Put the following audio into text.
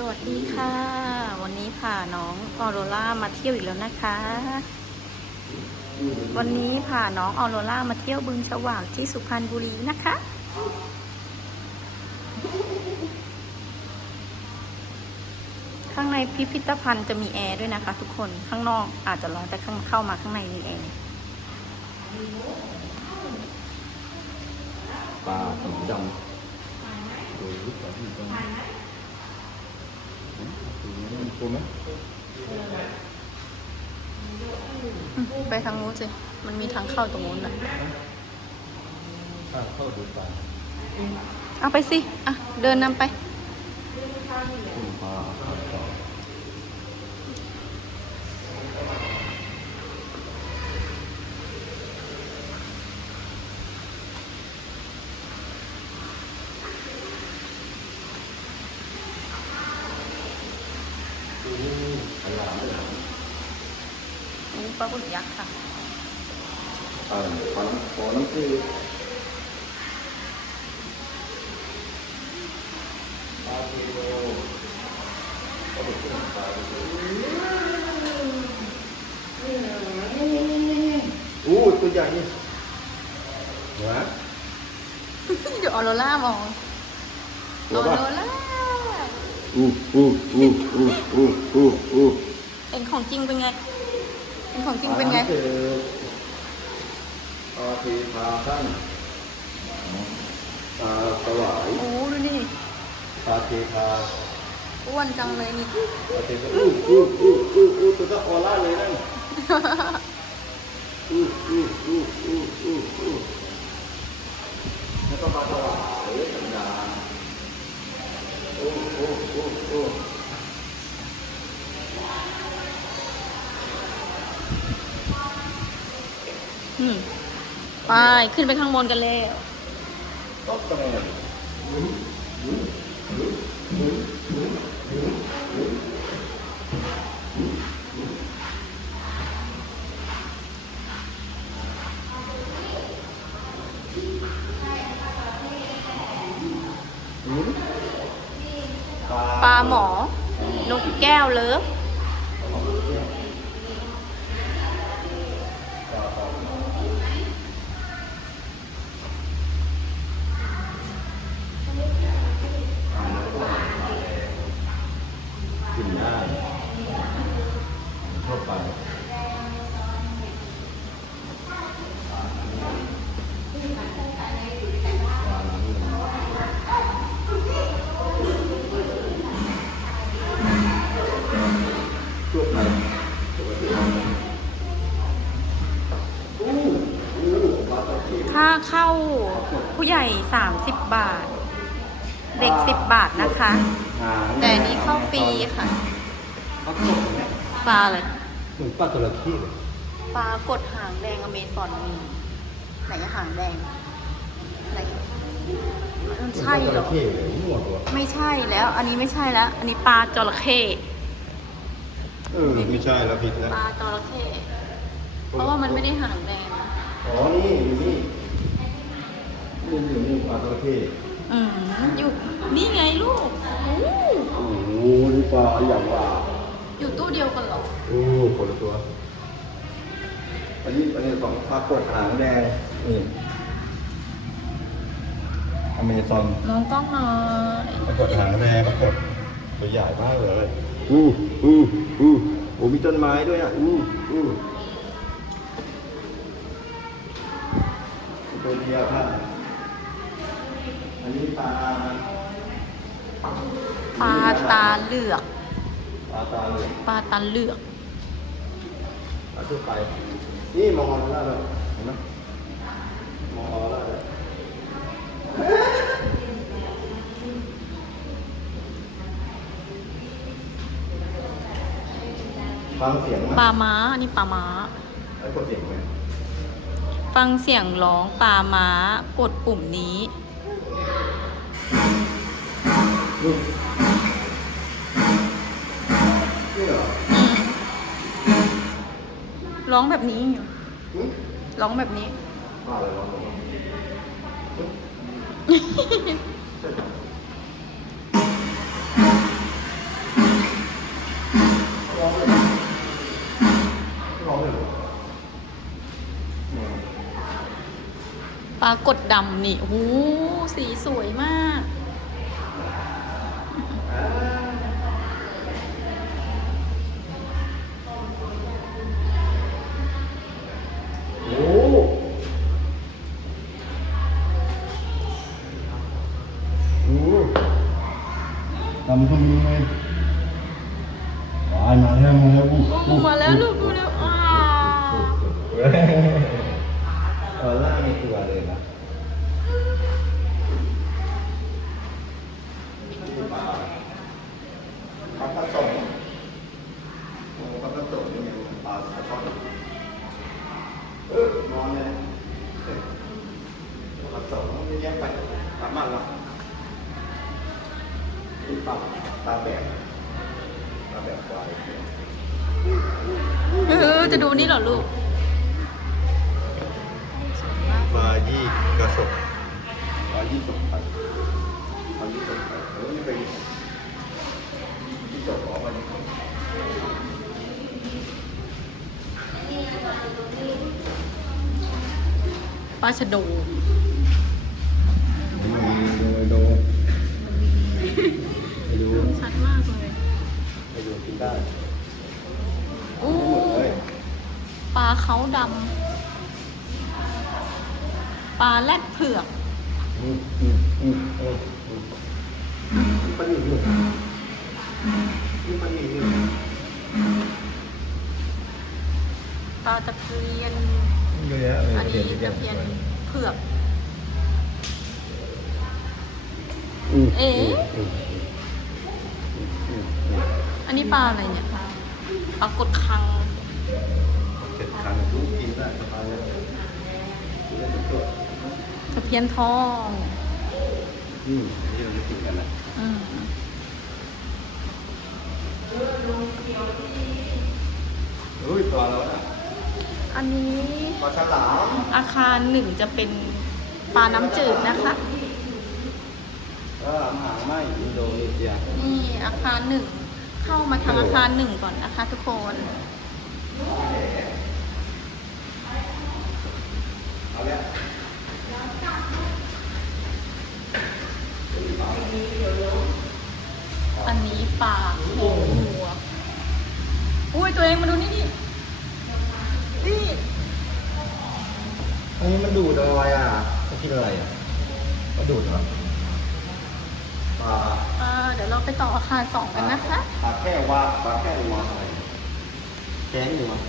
สวัสดีค่ะ วันนี้พาน้องออโรล่ามาเที่ยวอีกแล้วนะคะ วันนี้พาน้องออโรล่ามาเที่ยวบึงฉวากที่สุพรรณบุรีนะคะ ข้างในพิพิธภัณฑ์จะมีแอร์ด้วยนะคะ ทุกคนข้างนอกอาจจะร้อนแต่ข้างเข้ามาข้างในมีแอร์ปลาสีดำ ดูรูปปลาสีดำสีนี้มันตัวไหมอืมไปทางนู้นสิ มันมีทางเข้าตรงนู้นนะข้าเข้าดูปลาเอาไปสิ อะ เดินนำไปคุณปลา ข้าวต่อนี่ปลาบึกยักษ์ค่ะปลาปลาน้ำปลาน้ำจืดปลาเทโลปลาดุกปลาดุกอู้ตัวใหญ่นี่หรอเดี๋ยวออโรล่ามองออโรล่า อู้อู้อู้อู้อู้อู้อู้เป็นของจริงเป็นไง เป็นของจริงเป็นไงปลาทีพาตั้งปลาสวายโอ้ดูนี่ปลาเทพาอ้วนจังเลยนี่ปลาเทพาอู้อู้อู้อู้อู้ตัวก็ออร่าเลยนั่นอู้อู้อู้อู้อู้อู้แล้วก็ปลาสวาย โอ้โอ้โอ้ไป ขึ้นไปข้างบนกันแล้วก็แปลาหมอ นกแก้วเลิฟกินได้ทั่วไป ผู้ใหญ่ 30 บาท เด็ก 10 บาทนะคะ แต่อันนี้เข้าฟรีค่ะปลากดเนี่ยปลาเลยเหมือนปลาจระเข้เลยปลากดหางแดงอเมซอนมีไหนหางแดงไหนมันใช่เหมือนปลาจเหรระอเข้เลยมั่วตัวไม่ใช่แล้ว อันนี้ไม่ใช่แล้ว อันนี้ปลาจระเข้เออไม่ใช่แล้วผิดแล้วปลาจระเข้เพราะว่ามันไม่ได้หางแดงนะอ๋อนี่อยู่นี่ นี่อยู่นี่ปลาจระเข้อืมอยู่นี่ไงลูกอู้โอ้โหนี่ปลาอย่างว่าอยู่ตู้เดียวกันเหรอโอ้คนละตัว อันนี้อันนี้สองปลากดหางแดงนี่อเมซอนมองกล้องหน่อยปรากฏหางแดงปรากฏตัวใหญ่มากเลยอู้อู้อู้โอ้มีต้นไม้ด้วยอะอู้อู้ตัวเดียวค่ะ อันนี้ปลาปลาตาเหลือกปลาตาเหลืองปลาตาเหลือกปลาทั่วไป นี่มองออร่าเลยเห็นไหมมองออร่าเลยฟังเสียงไหมปลาม้าอันนี้ปลาม้าไอ้กดเสียงไหมฟังเสียงร้องปลาม้ากดปุ่มนี้ ร้องแบบนี้อยู่ร้องแบบนี้ ปลากดดำนี่หูสีสวยมาก แล้วลูกดูเร็วอ่าเออล่ามีตัวเลยนะปลาปลาผสมโอ้ปลาผสมนี่ปลาผสมเออนอนเลยปลาผสมมันแยกไปสามารถละนี่ปลาปลาแบบ จะดูนี่เหรอลูกปลายี่กระสบปลายี่สบไปปลายี่สบไปเออนี่เป็นยี่สบของมันปลาชะโดโดนไปดูชัดมากเลยไปดูกินได้ เขาดำปลาแรดเผือก ปลาหนึ่งหนึ่งตะเพียน เยอะแยะเลยอันนี้ตะเพียนเผือก เอ๊ะอันนี้ปลาอะไรเนี่ย ปลากดคัง ตัวตะเพียนทองอืมนี่เราจะกินกันนะอืมเฮ้ยตัวแล้วนะอันนี้ปลาฉลามอาคารหนึ่งจะเป็นปลาน้ำจืดนะคะปลาฉลามหางไหมอินโดนีเซียนี่อาคารหนึ่งเข้ามาทางอาคารหนึ่งก่อนนะคะทุกคน เอาเลย อันนี้ปลาหัวอุ้ยตัวเองมาดูนี่ดินี่ อันนี้มันดูดอะไรอะมันกินอะไรอะมันดูดเหรอปลาเออเดี๋ยวเราไปต่ออาคารสองกันนะคะ ปลาแค่ว่าปลาแค่วัวอะไรแกงอยู่มั้ย